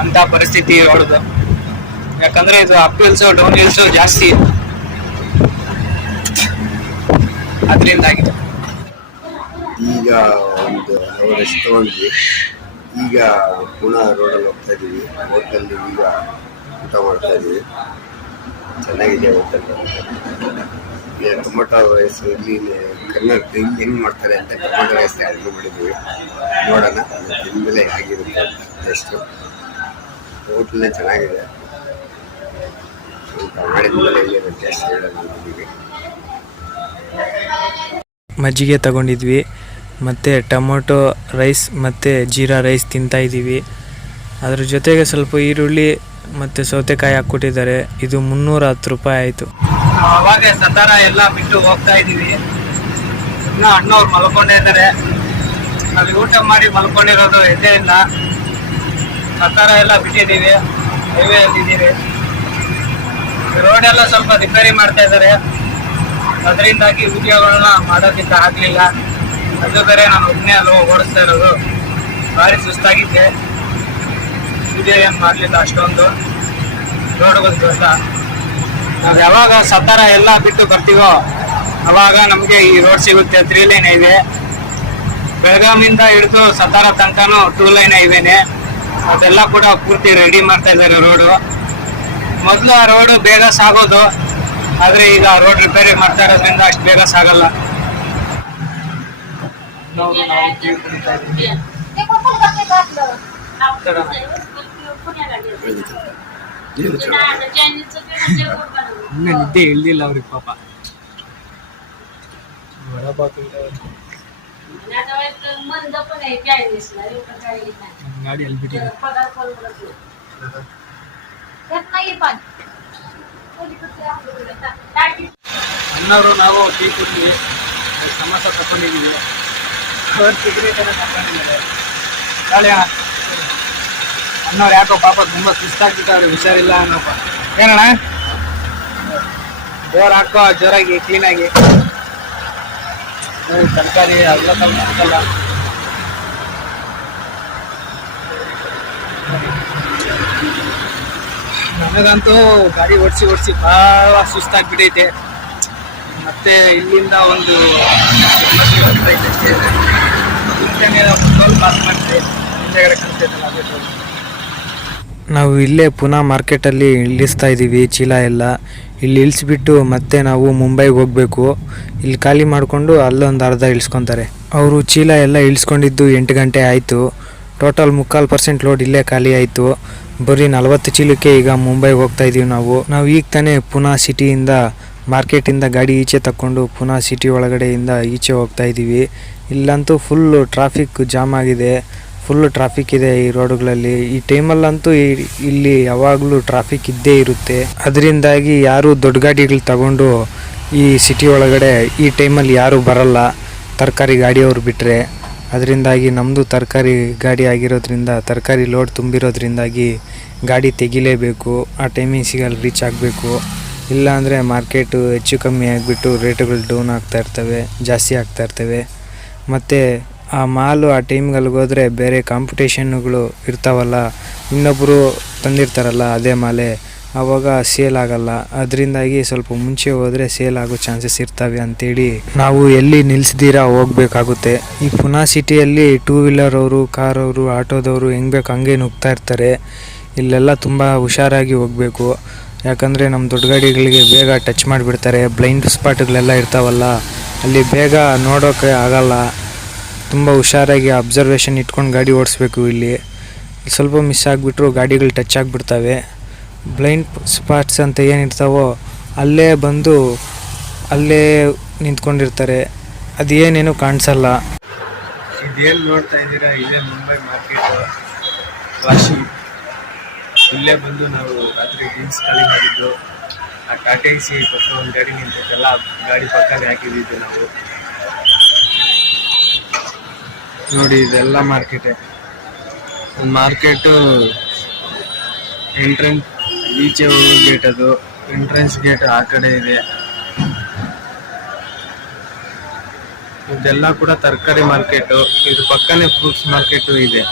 ಅಂತ ಪರಿಸ್ಥಿತಿ ರೋಡ್ದು. ಯಾಕಂದ್ರೆ ಇದು ಅಪ್ ಹಿಲ್ಸ್ ಡೌನ್ ಹಿಲ್ಸ್ ಜಾಸ್ತಿ, ಅದರಿಂದಾಗಿದೆ. ಈಗ ಒಂದು ಅವರಷ್ಟು ತಗೊಂಡ್ವಿ. ಈಗ ಪುನಃ ರೋಡಲ್ಲಿ ಹೋಗ್ತಾ ಇದೀವಿ. ಹೋಟೆಲ್ ಈಗ ಊಟ ಮಾಡ್ತಾ ಇದೀವಿ. ಚೆನ್ನಾಗಿದೆ ಹೋಟೆಲ್. ಈಗ ಟೊಮೊಟೊ ರೈಸ್ ಇಲ್ಲಿ ಕರ್ನಾಟಕ ಇಲ್ಲಿ ಹೆಂಗೆ ಮಾಡ್ತಾರೆ ಅಂತ ಟೊಮೊಟೊ ರೈಸ್ ಅಡುಗೆ ಮಾಡಿದ್ವಿ. ನೋಡೋಣ ತಿಂದಲೇ ಆಗಿರುತ್ತೆ ಎಷ್ಟು. ಹೋಟ್ಲೇ ಚೆನ್ನಾಗಿದೆ, ಊಟ ಮಾಡಿದ್ಮೇಲೆ ಹೇಗಿದೆ ಟೇಸ್ಟ್ ಹೇಳೋಣ ನಮಗೆ. ಮಜ್ಜಿಗೆ ತಗೊಂಡಿದ್ವಿ, ಮತ್ತು ಟೊಮೊಟೊ ರೈಸ್ ಮತ್ತು ಜೀರಾ ರೈಸ್ ತಿಂತಾಯಿದ್ದೀವಿ. ಅದ್ರ ಜೊತೆಗೆ ಸ್ವಲ್ಪ ಈರುಳ್ಳಿ ಮತ್ತು ಸೌತೆಕಾಯಿ ಹಾಕ್ಕೊಟ್ಟಿದ್ದಾರೆ. ಇದು 310 ರೂಪಾಯಿ ಆಯಿತು. ಅವಾಗ ಸತಾರ ಎಲ್ಲ ಬಿಟ್ಟು ಹೋಗ್ತಾ ಇದೀವಿ. ಇನ್ನ ಅಣ್ಣವ್ರು ಮಲ್ಕೊಂಡೇ ಇದ್ದಾರೆ. ಅಲ್ಲಿ ಊಟ ಮಾಡಿ ಮಲ್ಕೊಂಡಿರೋದು ಎದ್ದೇ ಇಲ್ಲ. ಸತಾರ ಎಲ್ಲ ಬಿಟ್ಟಿದ್ದೀವಿ. ಹೈವೇ ಅಲ್ಲಿ ಇದ್ದೀವಿ. ರೋಡ್ ಎಲ್ಲ ಸ್ವಲ್ಪ ರಿಪೇರಿ ಮಾಡ್ತಾ ಇದ್ದಾರೆ, ಅದರಿಂದಾಗಿ ವಿಡಿಯೋಗಳನ್ನ ಮಾಡೋದಕ್ಕೆ ಆಗ್ಲಿಲ್ಲ. ಅದು ಬೇರೆ ನಾನು ಒಬ್ಬನೇ ಅಲ್ಲಿ ಓಡಿಸ್ತಾ ಇರೋದು, ಭಾರಿ ಸುಸ್ತಾಗಿದ್ದೆ. ವಿಡಿಯೋ ಏನ್ ಮಾಡ್ಲಿಲ್ಲ ಅಷ್ಟೊಂದು. ರೋಡ್ಗಳು ದೊಡ್ಡ, ನಾವ್ ಯಾವಾಗ ಸತಾರ ಎಲ್ಲ ಬಿಟ್ಟು ಬರ್ತೀವೋ ಅವಾಗ ನಮ್ಗೆ ಈ ರೋಡ್ ಸಿಗುತ್ತೆ. 3 ಲೈನ್ ಹೈವೇ. ಬೆಳಗಾವಿಂದ ಹಿಡಿದು ಸತಾರ ತನಕನೂ 2 ಲೈನ್ ಹೈವೇನೆ. ಅದೆಲ್ಲ ಕೂಡ ಪೂರ್ತಿ ರೆಡಿ ಮಾಡ್ತಾ ಇದ್ದಾರೆ ರೋಡು. ಮೊದಲು ಆ ರೋಡು ಬೇಗ ಸಾಗೋದು, ಆದ್ರೆ ಈಗ ರೋಡ್ ರಿಪೇರಿ ಮಾಡ್ತಾ ಇರೋದ್ರಿಂದ ಅಷ್ಟು ಬೇಗ ಸಾಗಲ್ಲ. ನಿದ್ದೆ ಇಳ್ದಿಲ್ಲ ಅವ್ರಿಗೆ ಪಾಪ. ಗಾಡಿ ಅಲ್ಲಿ ಬಿಟ್ಟಿದೆ. ಅಣ್ಣವರು ನಾವು ಟೀ ಕುಡ್ತೀವಿ, ಸಮೋಸ ತಗೊಂಡಿದ್ದೀವಿ. ಅವ್ರು ಸಿಗರೇಟ್ ಎಲ್ಲ ತಗೊಂಡಿದ್ದಾರೆ. ಅಣ್ಣವ್ರು ಯಾಕೋ ಪಾಪ ತುಂಬಾ ಸುಸ್ತಾಗ್ಬಿಟ್ಟು ಅವ್ರಿಗೆ ಹುಷಾರಿಲ್ಲ ಅನ್ನೋಪ್ಪ. ಏನಣ್ಣ ಜೋರ್ ಹಾಕೋ, ಜೋರಾಗಿ ಕ್ಲೀನಾಗಿ. ತರಕಾರಿ ಎಲ್ಲ ತಗೊಳ್ಳ. ನನಗಂತೂ ಗಾಡಿ ಓಡಿಸಿ ಬಹಳ ಸುಸ್ತಾಗ್ಬಿಟ್ಟೈತೆ. ಮತ್ತೆ ಇಲ್ಲಿಂದ ಒಂದು ಟೋಲ್ ಪಾಸ್ ಮಾಡ್ತೀವಿ, ಹಿಂದೆಗಡೆ ಕಾಣಿಸ್ತೈತಲ್ಲ ಅದೇ ಟೋಲ್. ನಾವು ಇಲ್ಲೇ ಪುನಃ ಮಾರ್ಕೆಟಲ್ಲಿ ಇಳಿಸ್ತಾ ಇದ್ದೀವಿ ಚೀಲ ಎಲ್ಲ. ಇಲ್ಲಿ ಇಳಿಸ್ಬಿಟ್ಟು ಮತ್ತೆ ನಾವು ಮುಂಬೈಗೆ ಹೋಗಬೇಕು. ಇಲ್ಲಿ ಖಾಲಿ ಮಾಡಿಕೊಂಡು ಅಲ್ಲೊಂದು ಅರ್ಧ ಇಳಿಸ್ಕೊತಾರೆ. ಅವರು ಚೀಲ ಎಲ್ಲ ಇಳಿಸ್ಕೊಂಡಿದ್ದು 8 ಗಂಟೆ ಆಯಿತು. ಟೋಟಲ್ 3/4% ಲೋಡ್ ಇಲ್ಲೇ ಖಾಲಿ ಆಯಿತು. ಬರೀ 40 ಚೀಲಕ್ಕೆ ಈಗ ಮುಂಬೈಗೆ ಹೋಗ್ತಾ ಇದ್ದೀವಿ ನಾವು ಈಗ ತಾನೇ ಪುನಃ ಸಿಟಿಯಿಂದ ಮಾರ್ಕೆಟಿಂದ ಗಾಡಿ ಈಚೆ ತಕ್ಕೊಂಡು ಪುನಃ ಸಿಟಿ ಒಳಗಡೆಯಿಂದ ಈಚೆ ಹೋಗ್ತಾ ಇದ್ದೀವಿ. ಇಲ್ಲಂತೂ ಫುಲ್ಲು ಟ್ರಾಫಿಕ್ ಜಾಮ್ ಆಗಿದೆ, ಫುಲ್ಲು ಟ್ರಾಫಿಕ್ ಇದೆ ಈ ರೋಡುಗಳಲ್ಲಿ. ಈ ಟೈಮಲ್ಲಂತೂ ಇಲ್ಲಿ ಯಾವಾಗಲೂ ಟ್ರಾಫಿಕ್ ಇದ್ದೇ ಇರುತ್ತೆ. ಅದರಿಂದಾಗಿ ಯಾರು ದೊಡ್ಡ ಗಾಡಿಗಳು ತಗೊಂಡು ಈ ಸಿಟಿ ಒಳಗಡೆ ಈ ಟೈಮಲ್ಲಿ ಯಾರೂ ಬರಲ್ಲ, ತರಕಾರಿ ಗಾಡಿಯವರು ಬಿಟ್ಟರೆ. ಅದರಿಂದಾಗಿ ನಮ್ಮದು ತರಕಾರಿ ಗಾಡಿ ಆಗಿರೋದ್ರಿಂದ, ತರಕಾರಿ ಲೋಡ್ ತುಂಬಿರೋದ್ರಿಂದಾಗಿ ಗಾಡಿ ತೆಗಿಲೇಬೇಕು. ಆ ಟೈಮಿಂಗ್ಸಿಗೆ ಅಲ್ಲಿ ರೀಚ್ ಆಗಬೇಕು. ಇಲ್ಲಾಂದರೆ ಮಾರ್ಕೆಟು ಹೆಚ್ಚು ಕಮ್ಮಿ ಆಗಿಬಿಟ್ಟು ರೇಟುಗಳು ಡೌನ್ ಆಗ್ತಾಯಿರ್ತವೆ, ಜಾಸ್ತಿ ಆಗ್ತಾಯಿರ್ತವೆ. ಮತ್ತು ಆ ಮಾಲು ಆ ಟೈಮ್ಗಳಿಗೆ ಹೋದರೆ ಬೇರೆ ಕಾಂಪಿಟೇಷನ್ಗಳು ಇರ್ತಾವಲ್ಲ, ಇನ್ನೊಬ್ಬರು ತಂದಿರ್ತಾರಲ್ಲ ಅದೇ ಮಾಲೆ, ಆವಾಗ ಸೇಲ್ ಆಗಲ್ಲ. ಅದರಿಂದಾಗಿ ಸ್ವಲ್ಪ ಮುಂಚೆ ಹೋದರೆ ಸೇಲ್ ಆಗೋ ಚಾನ್ಸಸ್ ಇರ್ತವೆ ಅಂತೇಳಿ ನಾವು ಎಲ್ಲಿ ನಿಲ್ಲಿಸ್ದಿರಾ ಹೋಗಬೇಕಾಗುತ್ತೆ. ಈ ಪುನಃ ಸಿಟಿಯಲ್ಲಿ 2 ವೀಲರ್ ಅವರು, ಕಾರ್ ಅವರು, ಆಟೋದವರು ಹೆಂಗೆ ಬೇಕು ಹಂಗೆ ನುಗ್ತಾ ಇರ್ತಾರೆ. ಇಲ್ಲೆಲ್ಲ ತುಂಬ ಹುಷಾರಾಗಿ ಹೋಗಬೇಕು. ಯಾಕಂದರೆ ನಮ್ಮ ದೊಡ್ಡ ಗಾಡಿಗಳಿಗೆ ಬೇಗ ಟಚ್ ಮಾಡಿಬಿಡ್ತಾರೆ. ಬ್ಲೈಂಡ್ ಸ್ಪಾಟ್ಗಳೆಲ್ಲ ಇರ್ತಾವಲ್ಲ, ಅಲ್ಲಿ ಬೇಗ ನೋಡೋಕ್ಕೆ ಆಗಲ್ಲ. ತುಂಬ ಹುಷಾರಾಗಿ ಅಬ್ಸರ್ವೇಷನ್ ಇಟ್ಕೊಂಡು ಗಾಡಿ ಓಡಿಸ್ಬೇಕು. ಇಲ್ಲಿ ಸ್ವಲ್ಪ ಮಿಸ್ ಆಗಿಬಿಟ್ರು ಗಾಡಿಗಳು ಟಚ್ ಆಗಿಬಿಡ್ತವೆ. ಬ್ಲೈಂಡ್ ಸ್ಪಾಟ್ಸ್ ಅಂತ ಏನಿರ್ತಾವೋ ಅಲ್ಲೇ ಬಂದು ಅಲ್ಲೇ ನಿಂತ್ಕೊಂಡಿರ್ತಾರೆ, ಅದೇನೇನು ಕಾಣಿಸಲ್ಲ. ಇದೇನು ನೋಡ್ತಾ ಇದ್ದೀರಾ, ಇದೇ ಮುಂಬೈ ಮಾರ್ಕೆಟು ವಾಶಿ. ಇಲ್ಲೇ ಬಂದು ನಾವು ರಾತ್ರಿ ಡ್ರಿಂಕ್ಸ್ ಖಾಲಿ ಮಾಡಿದ್ದು. ಆ ಟಾಟಾ ಎಸಿ ಪಕ್ಕ ಒಂದು ಗಾಡಿ ನಿಂತೈತಲ್ಲ, ಗಾಡಿ ಪಕ್ಕನೇ ಹಾಕಿದ್ದು ನಾವು. ನೋಡಿ ಇದೆಲ್ಲ ಮಾರ್ಕೆಟೇ. ಮಾರ್ಕೆಟು ಎಂಟ್ರೆನ್ಸ್ ಈಚೆ ಹೋಗೋ ಗೇಟ್, ಅದು ಎಂಟ್ರೆನ್ಸ್ ಗೇಟ್ ಆ ಕಡೆ ಇದೆ. ಇದೆಲ್ಲ ಕೂಡ ತರಕಾರಿ ಮಾರ್ಕೆಟು. ಇದು ಪಕ್ಕನೇ ಫ್ರೂಟ್ಸ್ ಮಾರ್ಕೆಟು ಇದೆ.